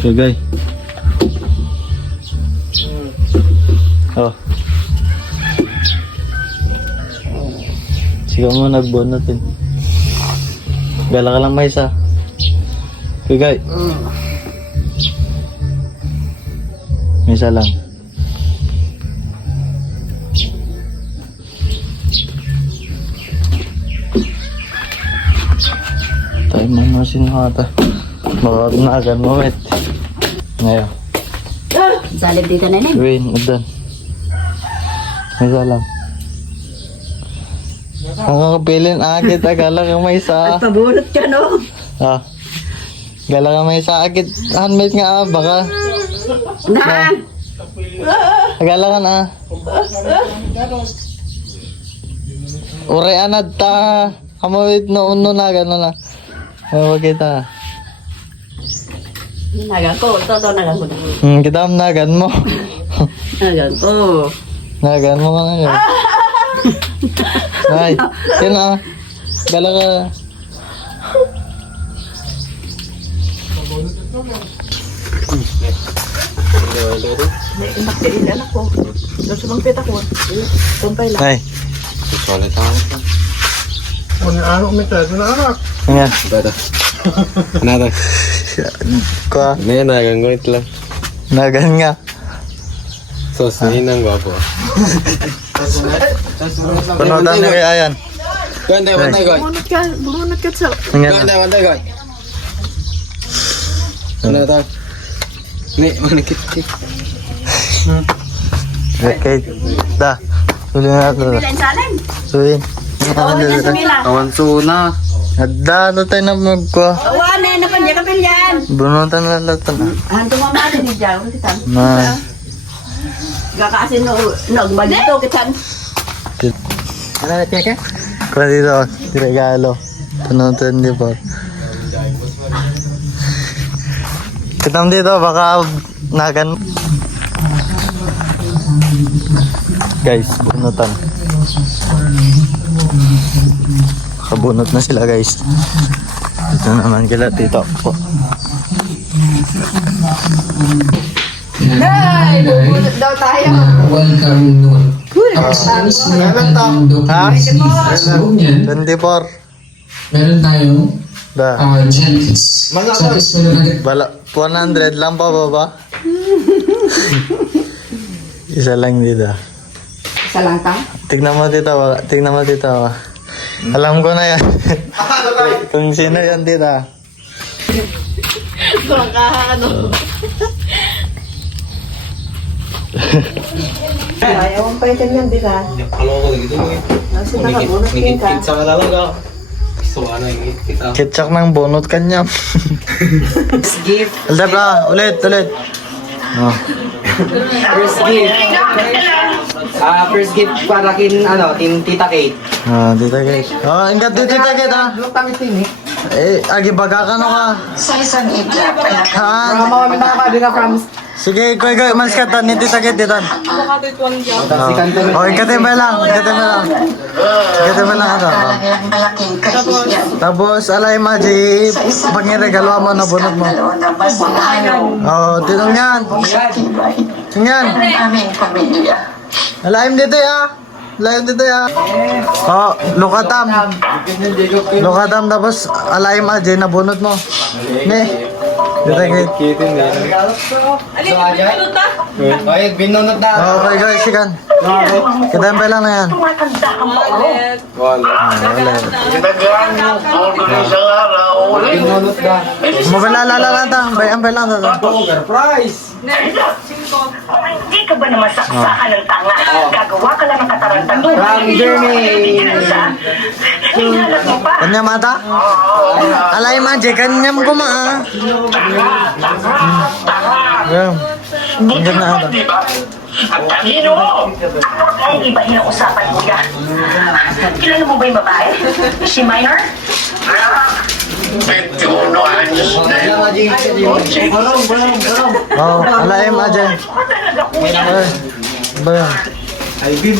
Okay, guys. Oh. Sigaw mo, nagbuon natin. Gala ka lang may isa. Okay, guys. May isa lang. Tayo man mo sinuhata. Makakag na agad mo, met. Ngayon. Salib dito na rin. Win, udan. May isa lang. Ang kakapilin, akit, agala ka may isa. At pabunot ka, no? Ah. Gala ka may isa, akit, handmade nga, baka. Na! Agala ka na. Ure anad ta. Kamawit no uno na, gano'n na. Huwag kita. Nagan ko. Toto nagan ko na. Kita am nagan mo. Nagan ko. Nagan mo ka na yun. Ay, yun ah. Gala ka. Inak din anak ko. Doon sa bang pita ko. Kumpay lang. Ay, Solid ako. Ano may tayo na anak? nga. Dada. Nada. Kwa, Ngayon naganggoit lang. nagan nga. So, sinang gwapo. Panodan na kaya yan. Ganda, wantay goy. Bunot ka sa... Nga Ganda, na. wantay goy. Ano ta? Ni, manikit-kit. Okay. Da. Tuloy na ito. Bilain sa alin. Suwin. Oo, yan sa mila. Awan suna. Adda, ito tayo na magkwa. Awa na, napandya ka pilyan. Bunutan na lang ito na. Hanto mamali ni Diyaw. Kitan. Na. Gakaasin no, dito, kitan. Ano na tiyak Kwa dito, regalo. Panutan di po. Kitam dito, baka nagan. Guys, bunutan. Kabunot na sila guys. Dito naman kila tito po. Ay, bubunot daw tayo. Ha? 24. Meron tayong Da. Genesis. Tapos meron agad Bala, 100 lang pa ba? Isa lang dito. Isa lang ta. Tignan mo dito, tignan mo dito. Alam ko na yan. Kung sino yan dito. Ano? Ayaw ang paitin yan, di ba? Kaloko dito eh. Kasi nakabunot din ka. Nikit-kit sa kalalaga. So, ano yung kita? Kitsak ng bonot kanya. Gift. Alda pa, ulit. Oh. First gift. First gift para kin Tita Kate. Ah, dito guys. Oh, ingat dito kita. Agi baga ka no ka. Han. Mama kami nakakadi ka from Sige, koy, mas kata ni Tita Kate dito. Oh, ikatin ba lang. Ikatin ba lang ito. Tapos, alay maji, pag niregalo mo na bunot mo. Oh, tinong yan. Tingnan. Alaim dito ya. Oh, lukatam tapos alaim aja na bunot mo. Ne. Dito kay. Kitin na. Ay, binunod na. Oh, okay guys, sikan. Kita ba lang na yan. Wala. binunot na. Mobile lang ta. Bayan lang ta. Surprise! Hindi ka ba naman saksakan ng tanga? Gagawa ka lang ng katarantang. From Germany. Hinahanap mo pa. Kanya mata? Alaim aja kanyam ko ma. Yeah. Ang na ata. Di ba? Ang talino mo! Ay, di ba hinausapan mo yan? Kilala mo ba yung babae? Si Minor? Petuno años na yun. Oh, alaim aja. Ako talaga kuya. Bayan. Ay, Bim.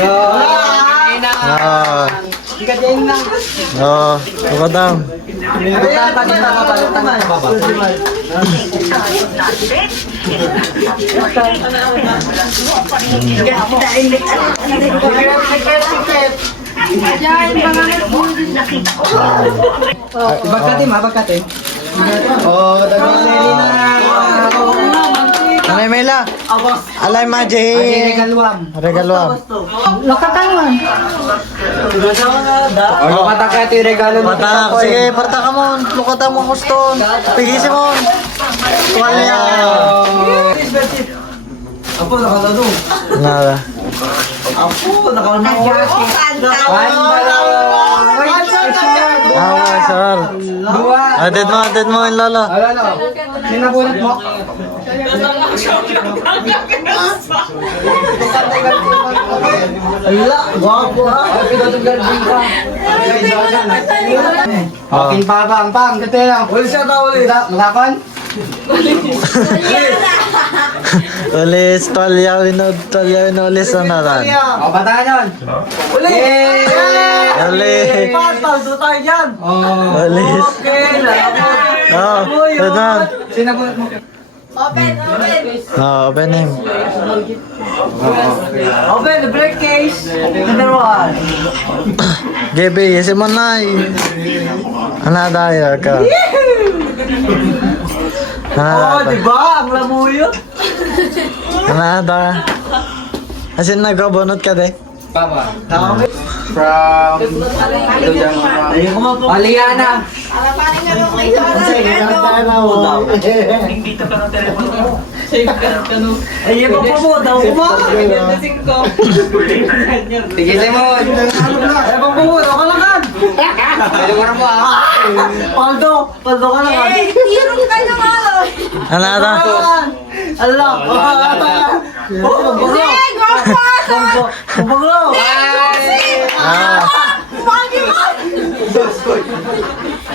Ah. Oo, tukadam. Bagkatin. Anay Mela? Alay Maji. Regaluam. Patakati regalo mo. Patak, sige, parta ka mo. Lukata mo kuston. Pigisi mo. Tuwalya. Apo, nakalado. Nara. Apo, nakalado. Ah, sir. Atid mo yung lolo. Sinabunot mo. Ala, guwapo ha. Akin pa ba ang pam? Kete lang. Uli siya ta uli. Nakakon? Ulis, tolyawin ulis na naran. O, batahan yun. Uli! Uli. Patal, doon tayo dyan. Ulis. Okay, Oh, ito. Sinabunot mo. Oh, open him. Open the briefcase. Number 1. Gabi, isi mo na Ana daya ka. Oh, di ba? Ang lamuyo. Ana daya. Asin nagkabunot ka de? Papa. From... Ito dyan mga... Aliana. Ay, iba pa mo. Daw mo. Tigisin mo. Ay, iba pa mo. Daw ka lang kan. Pwede mo na mo ah. Paldo. Paldo ka lang kan. Ana da? Allah. Oh, pagbulo. Pagbulo. Ah.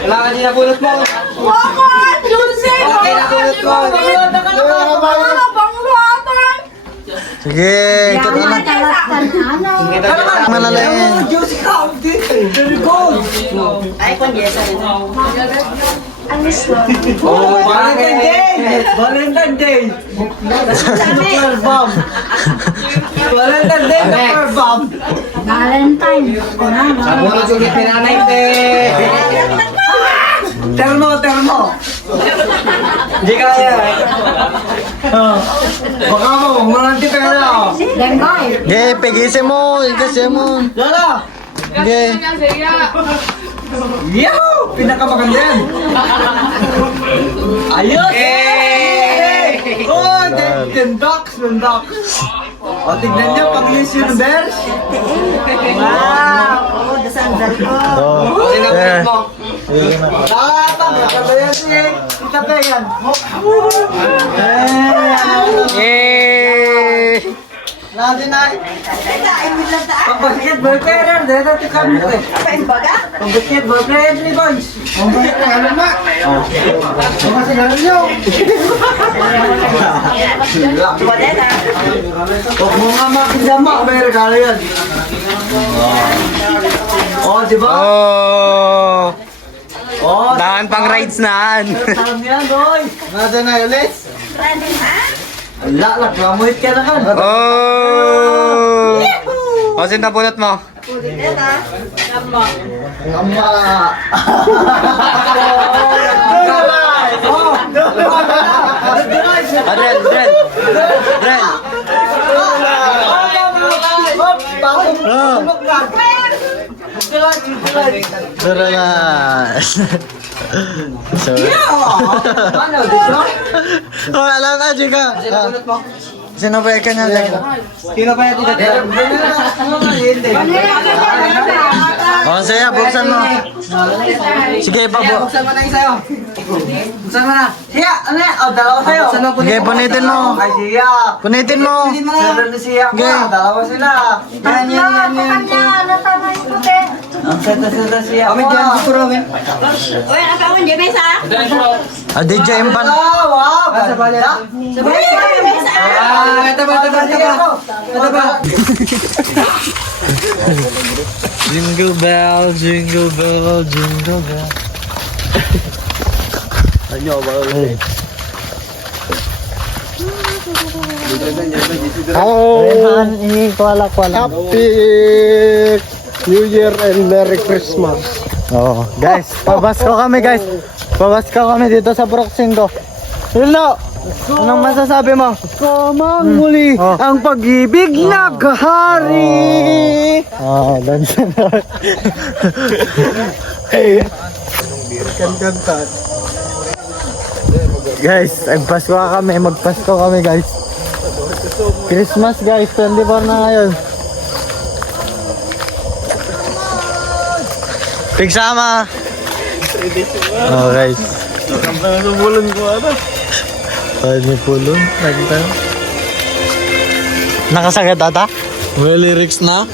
Wala ka din nabulot mo. Okay, nabulot mo. Sige, ikot na lang. Manalain. Juicy ka. Very good. Oh, Valentine Day! Valentine Day! Super bomb! Valentine Day, super bomb! Nabulot ulit ni Nanay Day! Termo! Hindi kaya. Baka mo, maranti pera. Ge, pigisi mo. Ikasi mo. Lala! Ge. Yo! Pinakamaganda yan! Ayos! Hey! Oh, den ducks! O, tignan niyo, pang Miss Universe! Wow! Oh. Yeah. Maganda yan si Tita Pegan! Eh. Natin na! Pang-basketball player, dito ti kami ko eh! Pang-basketball player, 3 points! Pang-basketball, alam na! Pang-basketball nyo! Huwag mo nga makisama, may regalo yan! Oh, di ba? Oh. Oh, Daan pang rides naan. sarap yan, doy! Natin na ulit! Ala, nagmamuhit ka na kan! Oh. O, sin napulot mo? Ama! Adren. Tara na. Sorry. Oh, alam na, Jika. Sino ba ka niya? Sino pa yung tita? Oh, saya, buksan mo. Sige, babo. Buksan mo na isa yun. Buksan mo na. Siya, ano yan? O, dalawa sa'yo. Sige, punitin mo. Ay, siya. Punitin mo. Meron na siya. Okay. Dalawa sila. Yan. Ang seta siya. Kami dyan, siguro. DJ Impan. Wow! Sa bali. Ito ba? Jingle bell, jingle bell, jingle bell. Ano ba? Ayan, kuwala. Happy New Year and Merry Christmas. Oh, guys, pabasko kami guys. Pabasko kami dito sa Proxingo. Hello! Anong masasabi mo? Kamang muli Oh. ang pag-ibig naghahari. Oh, dansa na. Kanta. Guys, magpasko kami guys. Christmas guys, 24 na ngayon. Pigsama! Oh guys. Nasubulan ko ano. Ay, may pulong. Nakasagad ata? May lyrics na?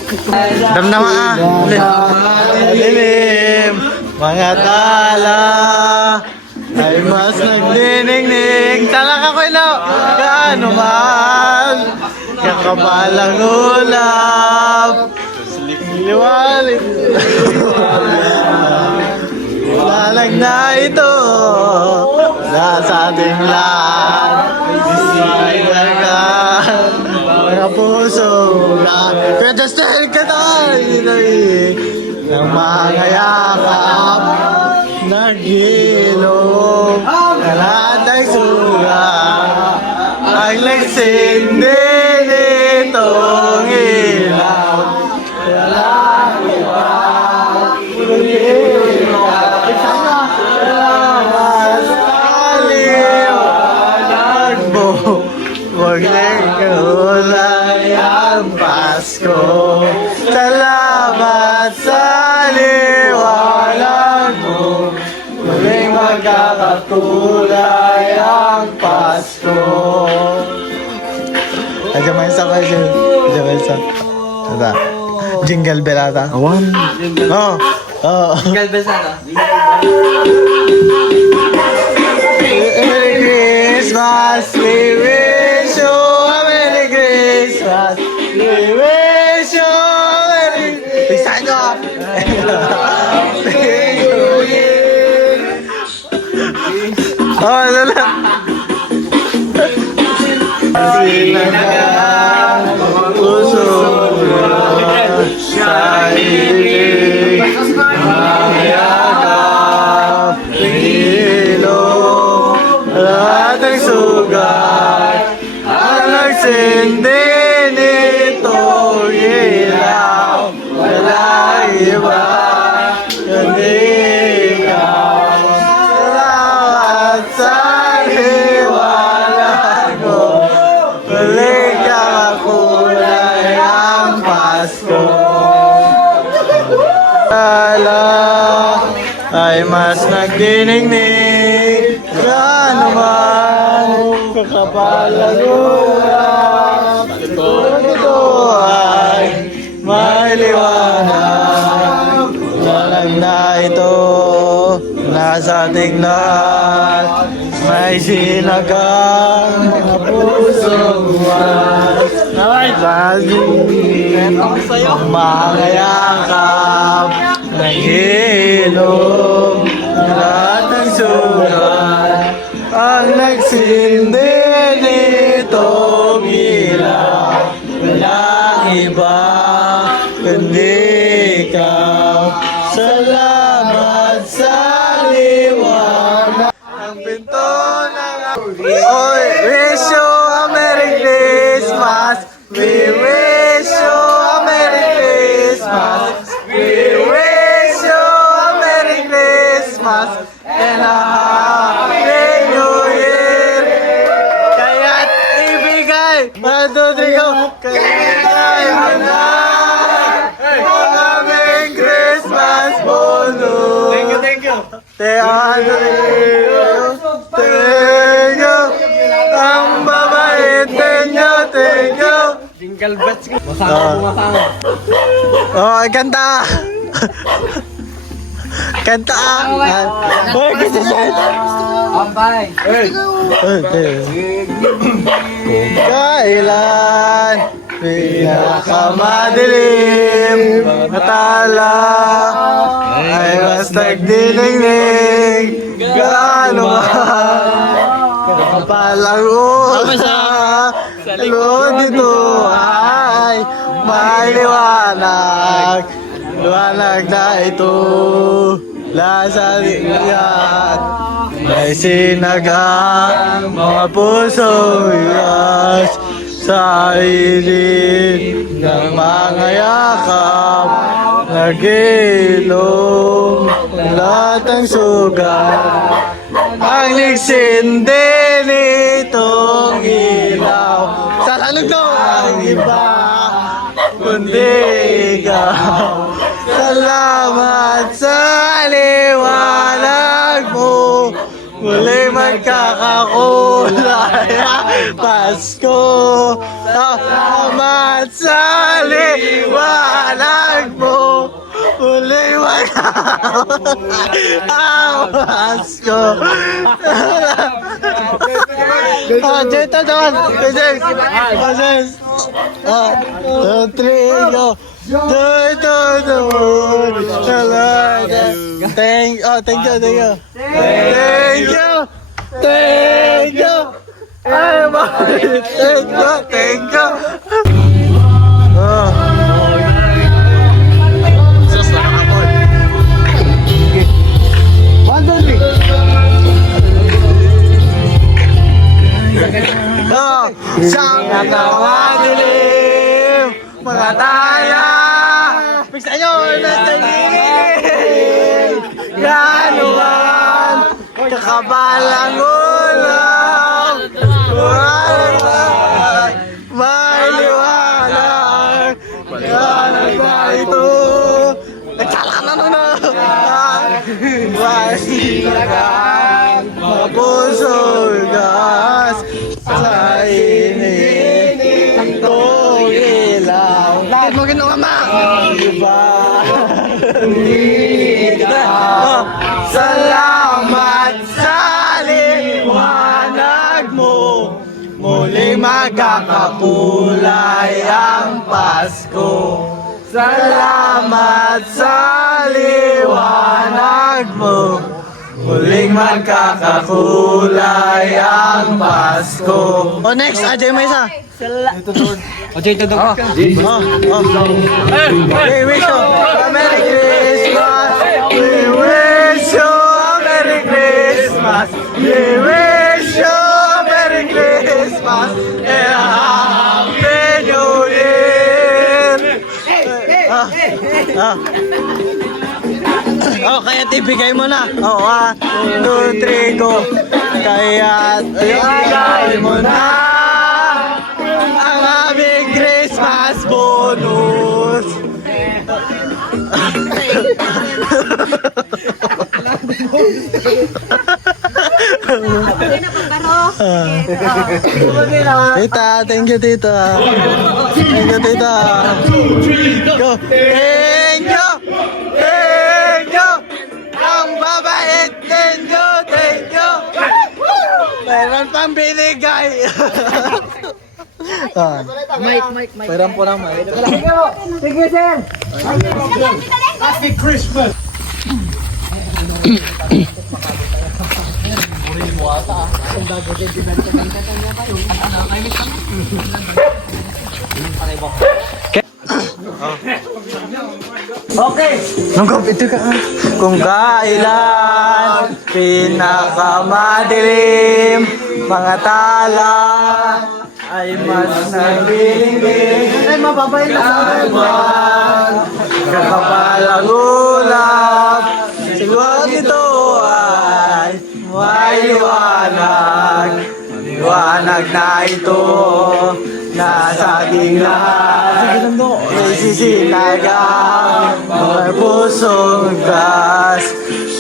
Damdama lilim, mga tala ay mas nagdinignig. Talak ako ino, gaano man kakabalang ulap, liwanag lalag na ito nasa ating lahat. Mga puso na kaya just dahil ka tayo ng mga yakap nag-ilong lahat ng sugat ang nagsindi nitong ilaw. Wala iba kundi liwanag mo, huwag nagkulay ang Pasko. Salamat sa liwanag mo, muling magkakakulay ang Pasko. Adya may isa kayo, adya may isa. Ata, jingle bell ata. Awan. Oo. Oo. Jingle bells ano? Merry Christmas, we wish you a Merry Christmas. We wish you a Merry Christmas. Oh, lala. Sinagang puso sa ibig, mayakap, ilong, lahat ng sugat, ang nagsindi nitong ilaw. Wala iba, kundi ikaw. Salamat sa liwanag mo, muling kakakulay ang Pasko. Ay mas nagdinignig, gaano man kakapalang ulap, kung ito ay may liwanag. Lalang na ito, nasa ating lahat, may sinagang mga pusong buwan. Mga yakap, naghilom, lahat ng sugat, ang nagsindi nitong ilaw. Walang iba, kundi ikaw. Salamat sa liwanag. Ang pinto ng Oy, wish you a Merry Christmas. We wish you a Merry Christmas. We wish you a Merry Christmas and a Happy New Year. Kaya't ibigay, 1, 2, 3, go. Kaya't ibigay ang aming Christmas bonus. Thank you. Thank you. Ang babait ninyo, thank you. Jingle bells. Masama. Oh, kanta. Kanta. Hoy, kasi Ambay. kung kailan pinakamadilim na tala ay mas nagdinignig. Gaano kapalang usa loob dito ay maliwanag. Liwanag na ito lasa niyan. May sinagang mga puso yas sa ilid ng mga yakap. Nagilong lahat ng sugat. Ang nagsindi nitong ilaw. Sa lalog to ang iba kundi ikaw. Salamat sa liwanag mo. Muli magkakakulay ang Pasko. Salamat sa liwanag mo. Muli magkakakulay ang Pasko. Dito doon. Two, three, go. Thank you. Siyang nakawadilim mga taya. Pista nyo na talilig. Ganuan kakabalang ulam. May liwanag. Liwanag na ito. Nagtsala ka na. Masilagan mga puso gas sa init ng ilaw. Bakit mo ginawa, ma? Diba? Hindi ka. Salamat sa liwanag mo. Muli magkakakulay ang Pasko. Salamat sa liwanag mo. Muling magkakakulay ang Pasko. O next, Ajay may isa. Ajay, tadog ka. We wish you a Merry Christmas. We wish you a Merry Christmas. We wish you a Merry Christmas and a Happy New Year. Oh, kaya ibigay mo na. Oh, 1, 2, 3, go. Kaya ibigay mo na ang aming Christmas bonus. Tita, thank you, tita. Thank you, tita. Go. Thank you. Thank you. Ang babait. Thank you. Thank you. Meron pang binigay. Mike. Meron po ng mic. Sige, sir. Happy Christmas! Okay. Ito ka. Kung kailan pinakamadilim mga tala ay mas nagbibigay Ay, mababay na sa kakapalang ulap. Siguro ito ay may liwanag. Liwanag na ito nasa ating lahat. May sisinagang mga pusong gas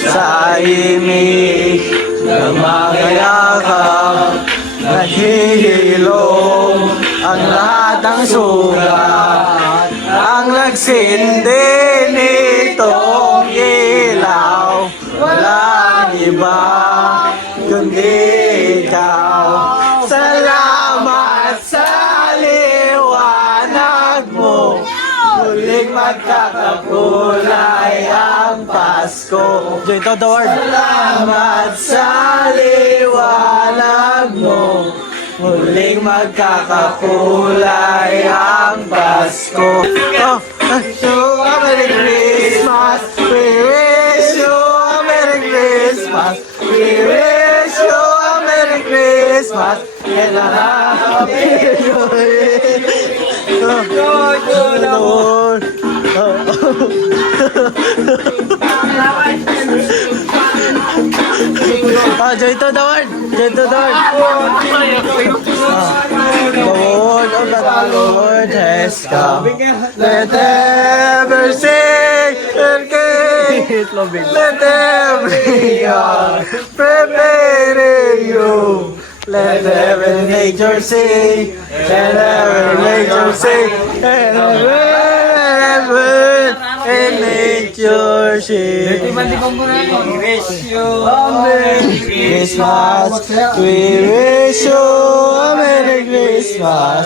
sa imig ng mga yakap. Naghihilom ang lahat ng sugat. Ang nagsindi nitong ilaw, walang iba kundi ikaw. Salamat sa liwanag magkakakulay ang Pasko. Join to the word. Salamat sa liwanag mo. Muling magkakakulay ang Pasko. Oh, wish you a Merry Christmas. We wish you a Merry Christmas. We wish you a Merry Christmas. And a Happy New Year. Joy to the word. Joy to the word. The word of the Lord has come. Let ever sing and give. Let every heart preparing you. Let every nature sing. Let every nature sing. And heaven and nature sing. Wish you Merry Christmas. We wish you a Merry Christmas.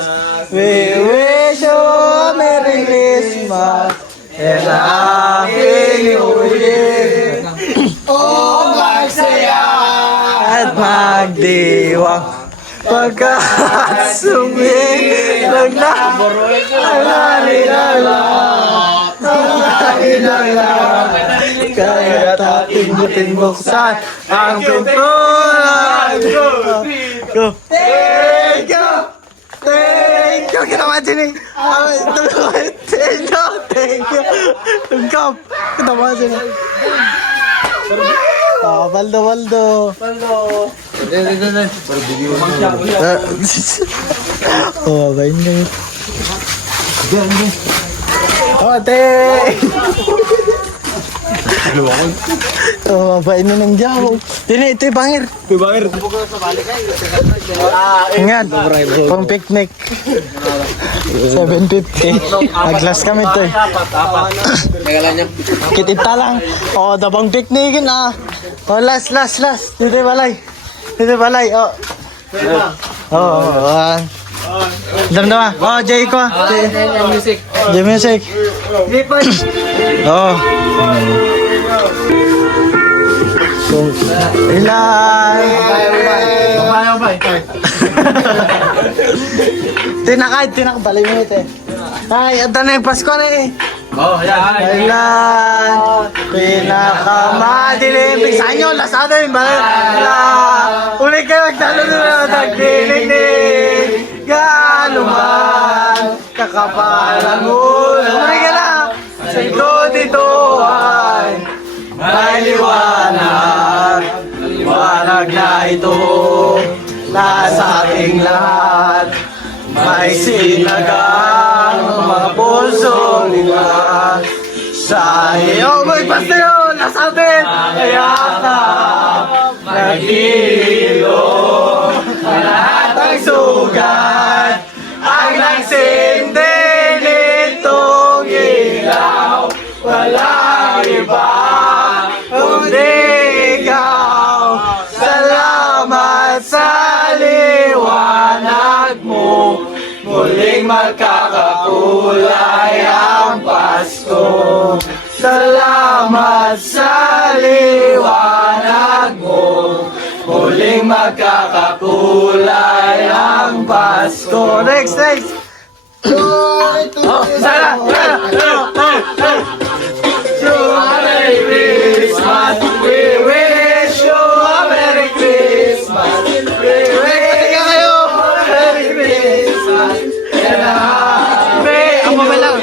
We wish you a Merry Christmas and a Happy New Year. Oh, magsaya at magdiwang pagkasumilag na kaya ating buting buksan ang pintuan. Go! Thank you! Thank you! Kinawa din eh! Thank you! Thank you! Tungkap! Kinawa din eh! Baldo! Oh, ba yun Oh, thank Oh, mabait na ng jaw. Ito yung bangir. Ingat, pang picnic. 750. Naglas kami ito eh. Kitita lang. Oh, dabang picnicin ah. Oh, last. Dito yung balay. Oh. Dam-dama. Oh, Jay ko. Jay music. Oh. Kung ilan Tinakbalay mo ito eh. Ay, ito na yung Pasko na eh. Oh, yan. Ilan pinakamadilim. Saan nyo? Lasado yung balay. Ulit kayo magtalo na nagdinig. Ganuman kakapalan mo. Ulit ka na. Sa ito ay may liwanag na ito nasa ating lahat. May sinagang mga puso nila sa iyo. May pastiyo nasa atin. Kaya ka naghilo ang lahat ng sugat ang nagsindi nitong ilaw. Walang iba kundi ikaw. Salamat sa liwanag mo. Muling magkakakulay ang Pasko. Salamat sa liwanag mo. Muling magkakakulay ang Pasko. Next. Sana! Merry Christmas! We wish you a Merry Christmas! We wish you a Merry Christmas! And a Happy... Ang mabay lang!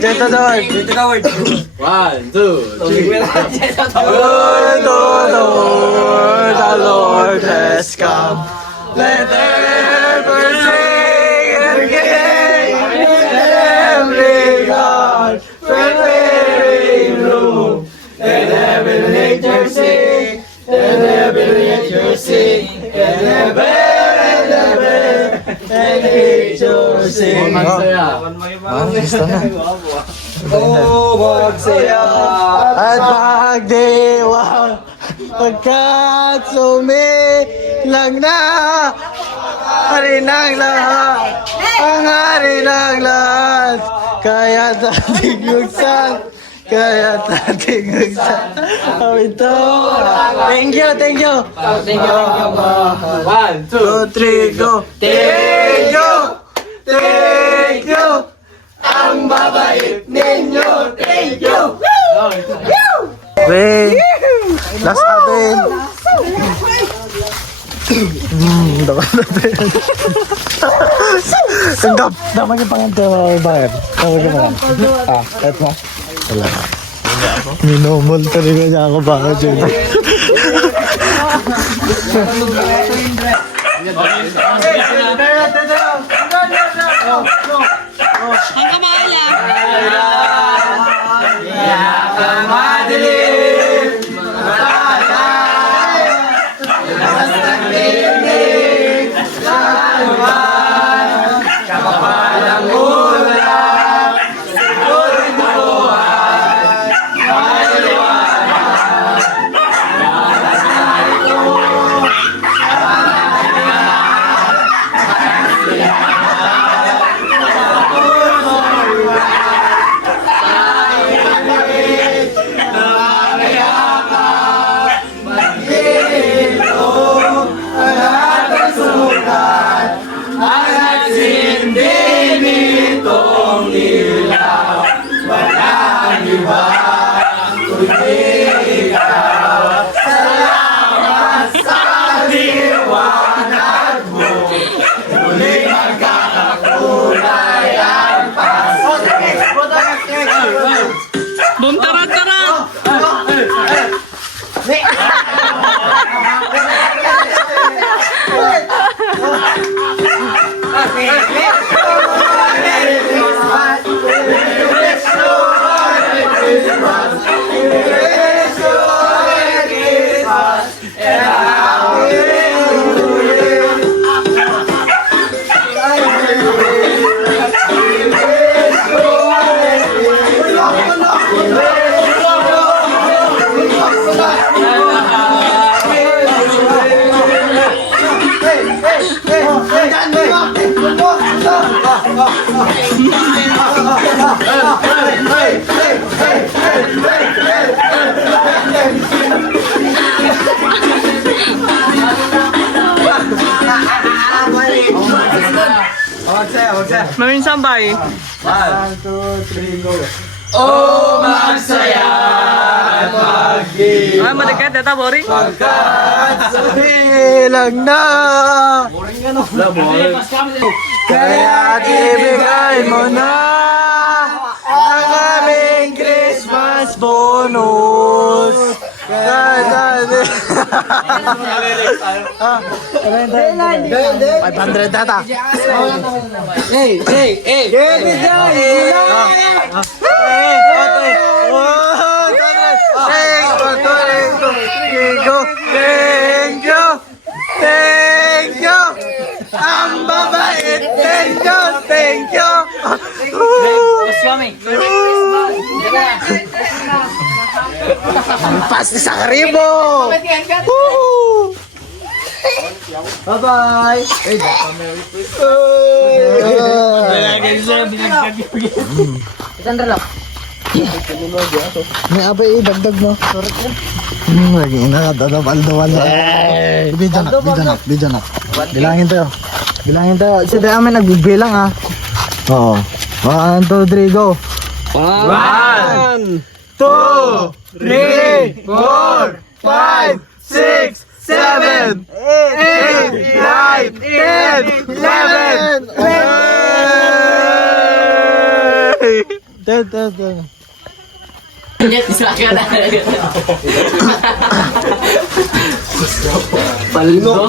Dito the word. 1, 2, 3. The Lord has come. Let ever sing again. Every heart preparing room. Let every nature sing. Let every nature sing. And ever and Magsaya. Gusto na. magsaya. At magdiwang pagkat sumilang na hari ng lahat, ang hari ng lahat, kaya tating buksan, kaya tating buksan. Ito. Thank you. Thank you. 1, 2, 2, 3, go. Thank you. Thank you. Ang babait ninyo. Thank you. Wait. Last natin. Dapat natin. Tanggap. Dapat yung pangante mo. Bakit? Dapat yung pangante. Kahit mo. Wala. Minomol talaga niya ako baka dyan. Mamin sambay. 1, 2, 3, go. Oh, magsaya at mag-iwan. Ah, madagat data boring. Sumilang na. Kaya ibigay mo na ang aming Christmas bonus. Kaya 500 data. Hey. Thank you. Ang babait. Thank you. Ang pasti sa karibo. Bye-bye. May abay dagdag mo. Lagi nakatata baldo. Video na. Bilangin tayo. Sige, amin nagbibilang ah. Oo. 1, 2, 3, go. 1, 2, 3, 4, 5, 6, 7, 8, 9, 10, 11. Baldo.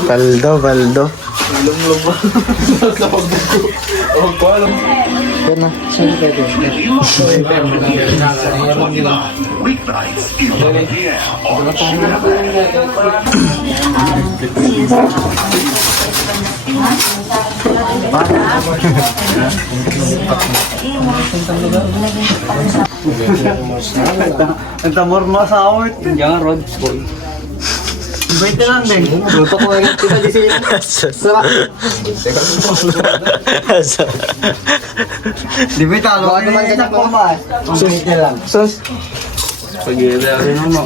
Yan na, saan pwede? Ang tamor mo sa awit. Yan, Rods boy. Wait na lang din. Luto ko ngayon kita di sila. Di ba talo? Baka naman kanya pa. Sus. Pag-iila rin ako.